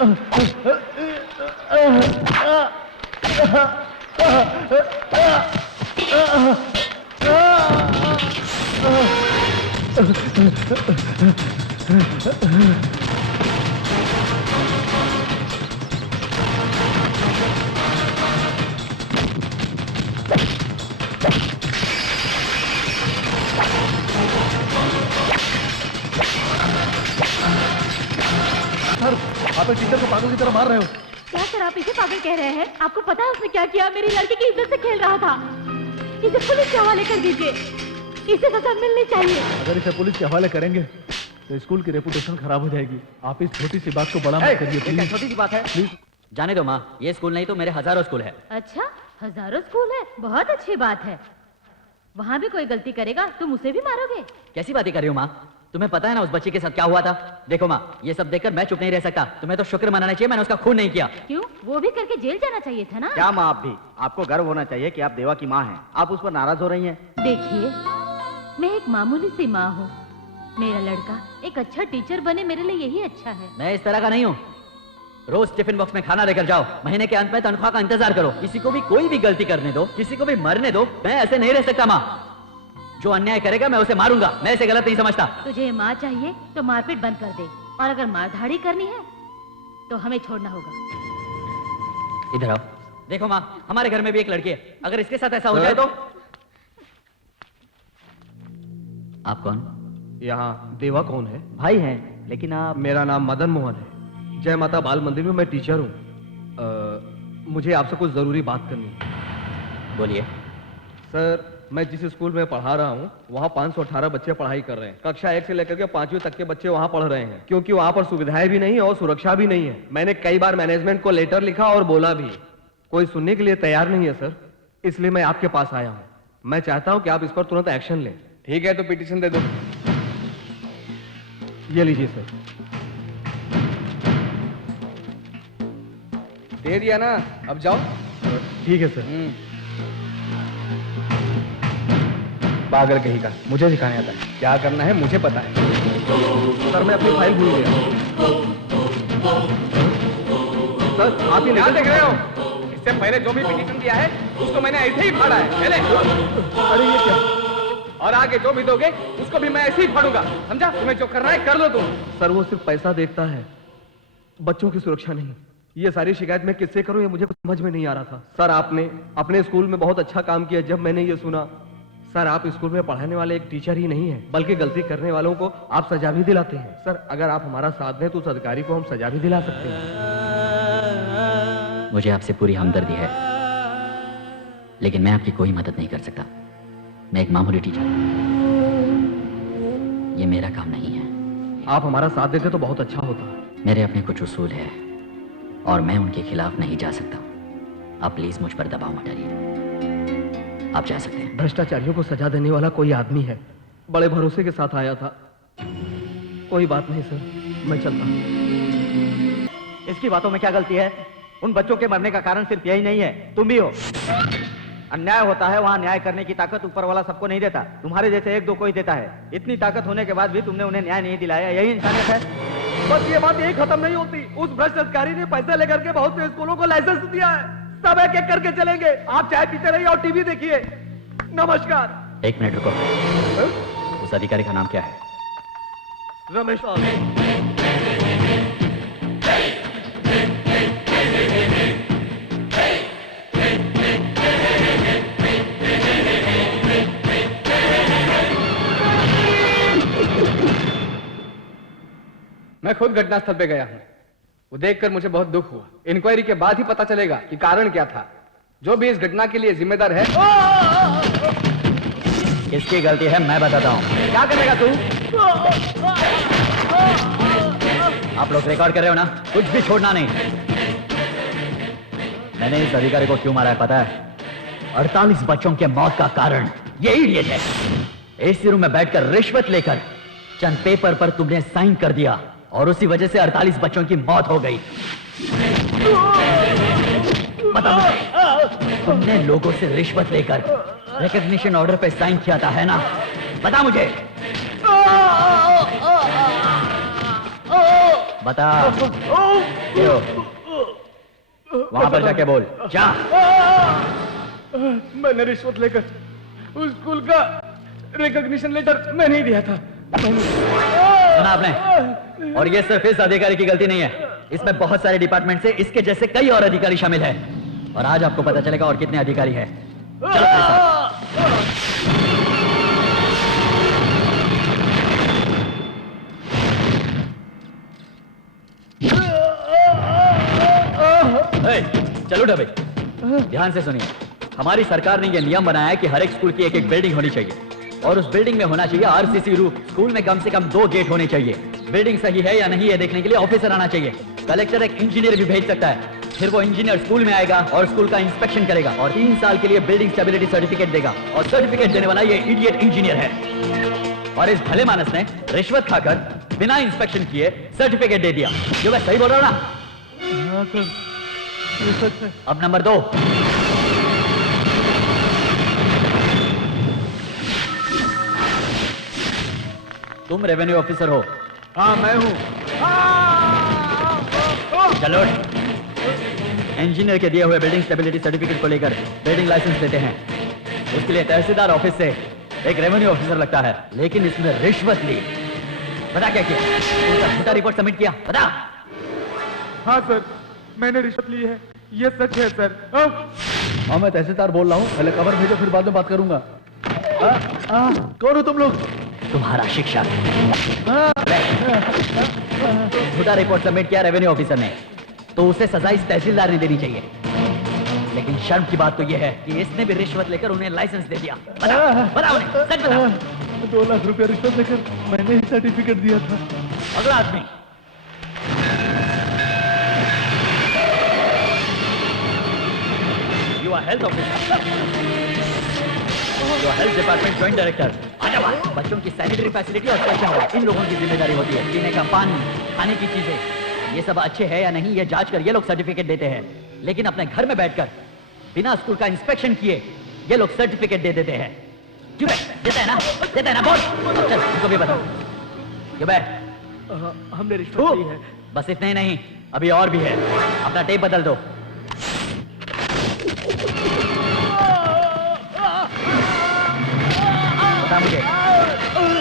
Sir, आप एक teacher को पागल की तरह मार रहे हो। क्या सर आप इसे पागल कह रहे हैं? आपको पता है उसने क्या किया? मेरी लड़की की इज्जत से खेल रहा था। इसे पुलिस के हवाले कर दीजिए, इसे सजा मिलनी चाहिए। अगर इसे पुलिस के हवाले करेंगे तो स्कूल की रेपुटेशन खराब हो जाएगी। आप इस छोटी सी बात को बड़ा मत करिए प्लीज। छोटी सी बात है, प्लीज जाने दो माँ, ये स्कूल नहीं तो मेरे हजारों स्कूल है। अच्छा, हजारों स्कूल है, बहुत अच्छी बात है। वहाँ भी कोई गलती करेगा तुम उसे भी मारोगे? कैसी बातें कर रही हो माँ? तुम्हें पता है ना उस बच्ची के साथ क्या हुआ था? देखो माँ, ये सब देखकर मैं चुप नहीं रह सकता। तुम्हें तो शुक्र मनाना चाहिए मैंने उसका खून नहीं किया। क्यों? वो भी करके जेल जाना चाहिए था ना। क्या माँ आप भी? आपको गर्व होना चाहिए कि आप देवा की माँ हैं। आप उस पर नाराज हो रही हैं। देखिए, मैं एक मामूली सी माँ हूँ। मेरा लड़का एक अच्छा टीचर बने, मेरे लिए यही अच्छा है। मैं इस तरह का नहीं हूँ। रोज टिफिन बॉक्स में खाना लेकर जाओ, महीने के अंत में तनख्वाह का इंतजार करो। किसी को भी कोई भी गलती करने दो, किसी को भी मरने दो, मैं ऐसे नहीं रह सकता माँ। जो अन्याय करेगा मैं उसे मारूंगा, मैं इसे गलत नहीं समझता। तुझे माँ चाहिए तो मारपीट बंद कर दे, और अगर मारधाड़ी करनी है तो हमें छोड़ना होगा। इधर आओ। देखो माँ, हमारे घर में भी एक लड़की है, अगर इसके साथ ऐसा हो जाए तो। आप कौन? यहाँ देवा कौन है? भाई हैं, लेकिन आप? मेरा नाम मदन मोहन है। जय माता बाल मंदिर में मैं टीचर हूँ। मुझे आपसे कुछ जरूरी बात करनी है। बोलिए। सर, मैं जिस स्कूल में पढ़ा रहा हूँ वहाँ 518 बच्चे पढ़ाई कर रहे हैं। कक्षा 1 से लेकर के 5वीं तक के बच्चे वहाँ पढ़ रहे हैं, क्योंकि वहाँ पर सुविधाएं भी नहीं है और सुरक्षा भी नहीं है। मैंने कई बार मैनेजमेंट को लेटर लिखा और बोला भी, कोई सुनने के लिए तैयार नहीं है सर। इसलिए मैं आपके पास आया हूँ। मैं चाहता हूँ कि आप इस पर तुरंत एक्शन लें। ठीक है, तो पिटीशन दे दो। ये लीजिए सर। दे दिया ना, अब जाओ। ठीक है सर। पागल कहीं का, मुझे सिखाने आता है क्या करना है, मुझे पता है। सर, मैं अपनी फाइल भूल गया। सर, आप ही ध्यान देख रहे हो? इससे पहले जो भी पिटीशन दिया है उसको मैंने ऐसे ही फाड़ा है। पहले। अरे ये क्या? और आगे जो भी दोगे उसको भी मैं ऐसे ही फाड़ूंगा, समझा? तुम्हें जो करना है कर लो तुम। सर, वो सिर्फ पैसा देखता है, बच्चों की सुरक्षा नहीं। ये सारी शिकायत मैं किससे करूं, ये मुझे समझ में नहीं आ रहा था। सर, आपने अपने स्कूल में बहुत अच्छा काम किया। जब मैंने ये सुना, सर, आप स्कूल में पढ़ाने वाले एक टीचर ही नहीं है, बल्कि गलती करने वालों को आप सजा भी दिलाते हैं। सर, अगर आप हमारा साथ दें तो उस अधिकारी को हम सजा भी दिला सकते हैं। मुझे आपसे पूरी हमदर्दी है, लेकिन मैं आपकी कोई मदद नहीं कर सकता। मैं एक मामूली टीचर हूं, ये मेरा काम नहीं है। आप हमारा साथ देते तो बहुत अच्छा होता। मेरे अपने कुछ उसूल है और मैं उनके खिलाफ नहीं जा सकता। आप प्लीज मुझ पर दबाव मत डालिए, आप जा सकते हैं। भ्रष्टाचारियों को सजा देने वाला कोई आदमी है, बड़े भरोसे के साथ आया था। कोई बात नहीं सर, मैं चलता हूं। इसकी बातों में क्या गलती है? उन बच्चों के मरने का कारण सिर्फ यही नहीं है, तुम भी हो। अन्याय होता है वहां न्याय करने की ताकत ऊपर वाला सबको नहीं देता, तुम्हारे जैसे एक दो को ही देता है। इतनी ताकत होने के बाद भी तुमने उन्हें न्याय नहीं दिलाया, यही इंसानियत है। बस ये बात यही खत्म नहीं होती। उस भ्रष्ट अधिकारी ने पैसे लेकर के बहुत से स्कूलों को लाइसेंस दिया है। सब एक एक करके चलेंगे। आप चाय पीते रहिए और टीवी देखिए। नमस्कार। एक मिनट रुको, उस अधिकारी का नाम क्या है? रमेश। मैं खुद घटनास्थल पे गया हूं, वो देखकर मुझे बहुत दुख हुआ। इंक्वायरी के बाद ही पता चलेगा कि कारण क्या था। जो भी इस घटना के लिए जिम्मेदार है। किसकी गलती है मैं बताता हूँ। क्या करेगा तू? आप लोग रिकॉर्ड कर रहे हो ना, कुछ भी छोड़ना नहीं। मैंने इस अधिकारी को क्यों मारा है पता है? 48 बच्चों के मौत का कारण ये इडियट है। एसी रूम में बैठकर रिश्वत लेकर चंद पेपर पर तुमने साइन कर दिया और उसी वजह से 48 बच्चों की मौत हो गई। बता मुझे, तुमने लोगों से रिश्वत लेकर रिकॉग्निशन ऑर्डर पे साइन किया था, है ना? बता मुझे। बता। क्यों? वहां पर जाके बोल। जा। मैंने रिश्वत लेकर उस स्कूल का रिकॉग्निशन लेटर मैं नहीं दिया था। सुना आपने? और ये सिर्फ इस अधिकारी की गलती नहीं है, इसमें बहुत सारे डिपार्टमेंट से इसके जैसे कई और अधिकारी शामिल हैं। और आज आपको पता चलेगा और कितने अधिकारी हैं। चलो मेरे साथ। चलो डबे, ध्यान से सुनिए। हमारी सरकार ने यह नियम बनाया है कि हर एक स्कूल की एक एक बिल्डिंग होनी चाहिए और उस बिल्डिंग में होना चाहिए आरसीसी रूफ। स्कूल में कम से कम 2 गेट होने चाहिए। बिल्डिंग सही है या नहीं है देखने के लिए ऑफिसर आना चाहिए। कलेक्टर एक इंजीनियर भी भेज सकता है, फिर वो इंजीनियर स्कूल में आएगा और स्कूल का इंस्पेक्शन करेगा और 3 साल के लिए बिल्डिंग स्टेबिलिटी सर्टिफिकेट देगा। और सर्टिफिकेट देने वाला ये इडियट इंजीनियर है। और इस भले मानस ने रिश्वत खाकर बिना इंस्पेक्शन किए सर्टिफिकेट दे दिया। जो मैं सही बोल रहा हूं ना? हाँ सर, ये सच है। अब नंबर 2। तुम रेवेन्यू ऑफिसर हो? हाँ मैं हूँ। चलो, इंजीनियर के दिए हुए बिल्डिंग स्टेबिलिटी सर्टिफिकेट को लेकर बिल्डिंग लाइसेंस देते हैं। उसके लिए तहसीलदार ऑफिस से एक रेवेन्यू ऑफिसर लगता है, लेकिन इसमें रिश्वत ली। पता क्या किया? उसका झूठा रिपोर्ट सबमिट किया। पता? हाँ सर, मैंने रिश्वत ली है, ये सच है सर। हाँ मैं तहसीलदार बोल रहा हूँ, पहले कवर भेजो फिर बाद में बात करूंगा। कौन हो तुम लोग? तुम्हारा शिक्षक। झूठा रिपोर्ट सबमिट किया रेवेन्यू ऑफिसर ने, तो उसे सजा इस तहसीलदार ने देनी चाहिए। लेकिन शर्म की बात तो यह है कि इसने भी रिश्वत लेकर उन्हें लाइसेंस दे दिया। बता उन्हें, सच बता। 2 लाख रुपया रिश्वत लेकर मैंने ही सर्टिफिकेट दिया था। अगला आदमी। You are health officer, you are health department joint director. आजा बाहर। बच्चों की सैनिटरी फैसिलिटी और स्वच्छता इन लोगों की जिम्मेदारी होती है। पीने का पानी, खाने की चीजें, ये सब अच्छे हैं या नहीं ये जांच कर ये लोग सर्टिफिकेट देते हैं। लेकिन अपने घर में बैठकर बिना स्कूल का इंस्पेक्शन किए ये लोग सर्टिफिकेट दे देते हैं। क्यों बे? देता है ना? देता है ना? बोल। चल तुमको भी बताओ। क्यों बे? हमने रिश्वत ली है। बस इतने ही नहीं, अभी और भी है। अपना टेप बदल दो। बता मुझे,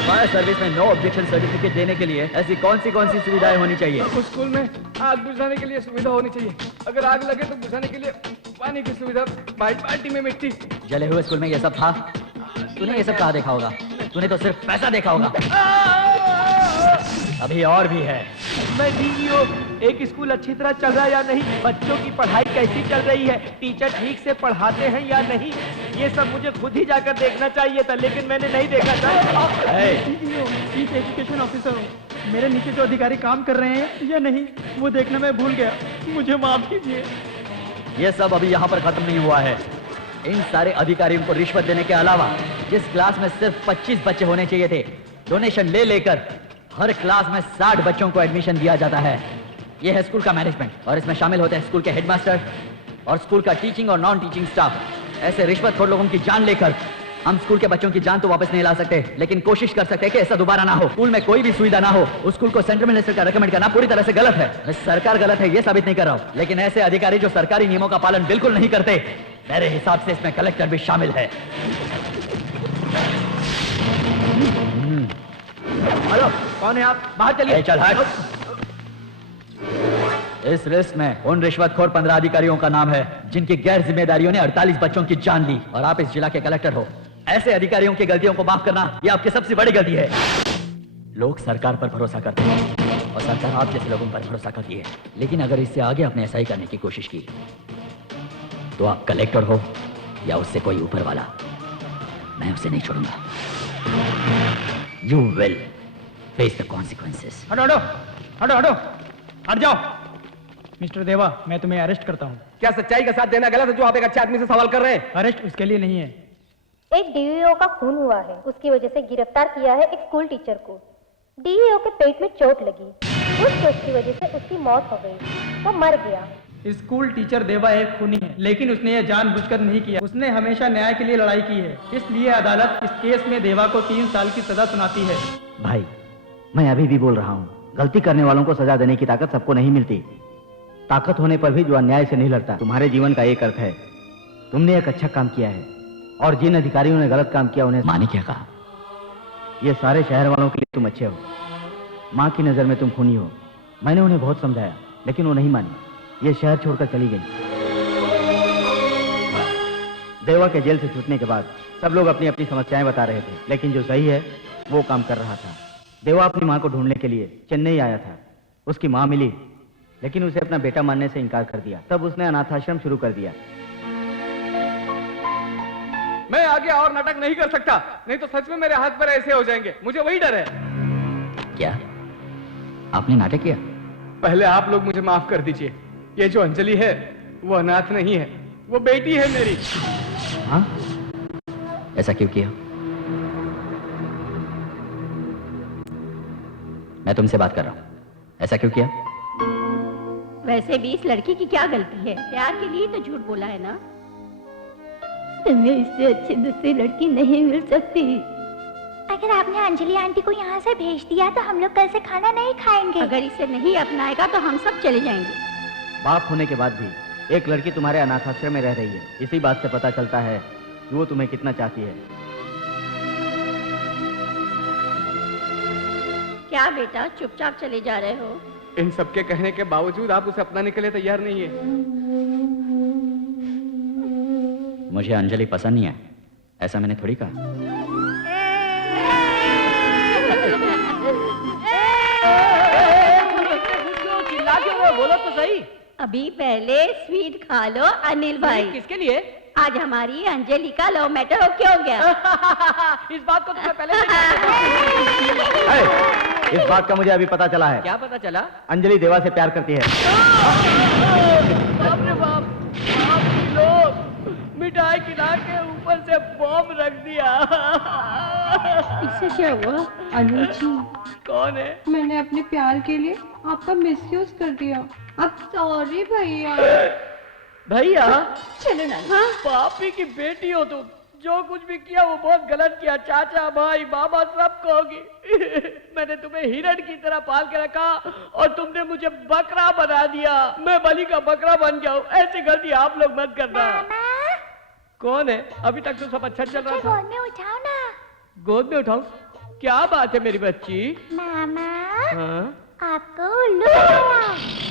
फायर सर्विस में नो ऑब्जेक्शन सर्टिफिकेट देने के लिए ऐसी कौन सी सुविधाएं होनी चाहिए? उस स्कूल में आग बुझाने के लिए सुविधा होनी चाहिए। अगर आग लगे तो बुझाने के लिए पानी की सुविधा, बाल्टी में मिट्टी। जले हुए स्कूल में ये सब था? तूने ये सब कहाँ देखा होगा? तूने तो सिर्फ पैसा देखा होगा। अभी और भी है। मैं डीईओ, एक स्कूल अच्छी तरह चल रहा है या नहीं, बच्चों की पढ़ाई कैसी चल रही है, टीचर ठीक से पढ़ाते हैं या नहीं, ये सब मुझे खुद ही जाकर देखना चाहिए था, लेकिन मैंने नहीं देखा था। डीईओ, चीफ एजुकेशन ऑफिसर हूँ। मेरे नीचे जो अधिकारी काम कर रहे हैं या नहीं वो देखना मैं भूल गया, मुझे माफ कीजिए। ये सब अभी यहाँ पर खत्म नहीं हुआ है। इन सारे अधिकारियों को रिश्वत देने के अलावा जिस क्लास में सिर्फ 25 बच्चे होने चाहिए थे, डोनेशन ले लेकर हर क्लास में 60 बच्चों को एडमिशन दिया जाता है। यह है स्कूल का मैनेजमेंट और इसमें शामिल होते हैं स्कूल के हेडमास्टर और स्कूल का टीचिंग और नॉन टीचिंग स्टाफ। ऐसे रिश्वतखोर लोगों की जान लेकर हम स्कूल के बच्चों की जान तो वापस नहीं ला सकते, लेकिन कोशिश कर सकते हैं कि ऐसा दोबारा ना हो। स्कूल में कोई भी सुविधा ना हो, उस स्कूल को सेंट्रल मिनिस्टर का रेकमेंड करना पूरी तरह से गलत है। मैं सरकार गलत है ये साबित नहीं कर रहा हूँ, लेकिन ऐसे अधिकारी जो सरकारी नियमों का पालन बिल्कुल नहीं करते, मेरे हिसाब से इसमें कलेक्टर भी शामिल है। हेलो, कौन है आप? बाहर चलिए। चल हट। इस लिस्ट में उन रिश्वतखोर 15 अधिकारियों का नाम है जिनकी गैर जिम्मेदारियों ने 48 बच्चों की जान ली, और आप इस जिला के कलेक्टर हो। ऐसे अधिकारियों की गलतियों को माफ करना यह आपकी सबसे बड़ी गलती है। लोग सरकार पर भरोसा करते हैं और सरकार आप जैसे लोगों पर भरोसा करती है, लेकिन अगर इससे आगे आपने ऐसा ही करने की कोशिश की तो आप कलेक्टर हो या उससे कोई ऊपर वाला, मैं उसे नहीं छोड़ूंगा। You will face the consequences. हटो हटो हटो हटो, हट जाओ। मिस्टर देवा, मैं तुम्हें अरेस्ट करता हूँ। क्या सच्चाई का साथ देना गलत है जो आप एक अच्छे आदमी से सवाल कर रहे हैं? अरेस्ट उसके लिए नहीं है। एक डीईओ का खून हुआ है, उसकी वजह से गिरफ्तार किया है एक स्कूल टीचर को। डीईओ के पेट में चोट लगी, उस चोट की वजह से उसकी मौत हो गई, वो मर गया। स्कूल टीचर देवा एक खूनी है, लेकिन उसने यह जानबूझकर नहीं किया। उसने हमेशा न्याय के लिए लड़ाई की है, इसलिए अदालत इस केस में देवा को 3 साल की सजा सुनाती है। भाई, मैं अभी भी बोल रहा हूँ, गलती करने वालों को सजा देने की ताकत सबको नहीं मिलती। ताकत होने पर भी जो अन्याय से नहीं लड़ता। तुम्हारे जीवन का एक अर्थ है, तुमने एक अच्छा काम किया है, और जिन अधिकारियों ने गलत काम किया उन्हें माँ ने क्या कहा? ये सारे शहर वालों के लिए तुम अच्छे हो। माँ की नजर में तुम खूनी हो। मैंने उन्हें बहुत समझाया, लेकिन वो नहीं मानी। ये शहर छोड़कर चली गई। देवा के जेल से छूटने के बाद सब लोग अपनी अपनी समस्याएं बता रहे थे, लेकिन जो सही है वो काम कर रहा था। देवा अपनी माँ को ढूंढने के लिए चेन्नई आया था। उसकी माँ मिली, लेकिन उसे अपना बेटा मानने से इनकार कर दिया। तब उसने अनाथाश्रम शुरू कर दिया। मैं आगे और नाटक नहीं कर सकता, नहीं तो सच में मेरे हाथ पर ऐसे हो जाएंगे। मुझे वही डर है। क्या आपने नाटक किया? पहले आप लोग मुझे माफ कर दीजिए। ये जो अंजलि है वो अनाथ नहीं है, वो बेटी है मेरी। हाँ? ऐसा क्यों किया? मैं तुमसे बात कर रहा हूं। ऐसा क्यों किया? वैसे भी इस लड़की की क्या गलती है? प्यार के लिए तो झूठ बोला है ना। तुम्हें इससे अच्छी दूसरी लड़की नहीं मिल सकती। अगर आपने अंजलि आंटी को यहाँ से भेज दिया तो हम लोग कल से खाना नहीं खाएंगे। अगर इसे नहीं अपनाएगा तो हम सब चले जाएंगे। बाप होने के बाद भी एक लड़की तुम्हारे अनाथाश्रम में रह रही है। इसी बात से पता चलता है कि वो तुम्हें कितना चाहती है। क्या बेटा चुपचाप चले जा रहे हो? इन सबके कहने के बावजूद आप उसे अपनाने के लिए तैयार नहीं है। मुझे अंजलि पसंद नहीं है, ऐसा मैंने थोड़ी कहा। चिल्ला क्यों रहे हो? बोलो तो सही। अभी पहले स्वीट खा लो अनिल भाई। किसके लिए? आज हमारी अंजलि का लव मैटर हो गया। इस बात को तो मैं पहले से जानता था। इस बात का मुझे अभी पता चला है। क्या पता चला? अंजलि देवा से प्यार करती है। बाप रे बाप, बाप लोग मिठाई खिला के ऊपर से बॉम्ब रख दिया। इससे क्या हुआ? अनु जी, कौन है? मैंने अपने प्यार के लिए आपका मिसयूज कर दिया। अब सॉरी भैया। भैया चलो ना। पापी की बेटी हो तुम। जो कुछ भी किया वो बहुत गलत किया। चाचा भाई मामा सब कहोगी। मैंने तुम्हें हिरण की तरह पाल के रखा और तुमने मुझे बकरा बना दिया। मैं बलि का बकरा बन गया हूँ। ऐसी गलती आप लोग मत करना। कौन है? अभी तक तो सब अच्छा चल रहा था। गोद में उठाओ ना। गोद में उठाऊं? क्या बात है मेरी बच्ची? मामा, हाँ? आपको उल्लू बनाया।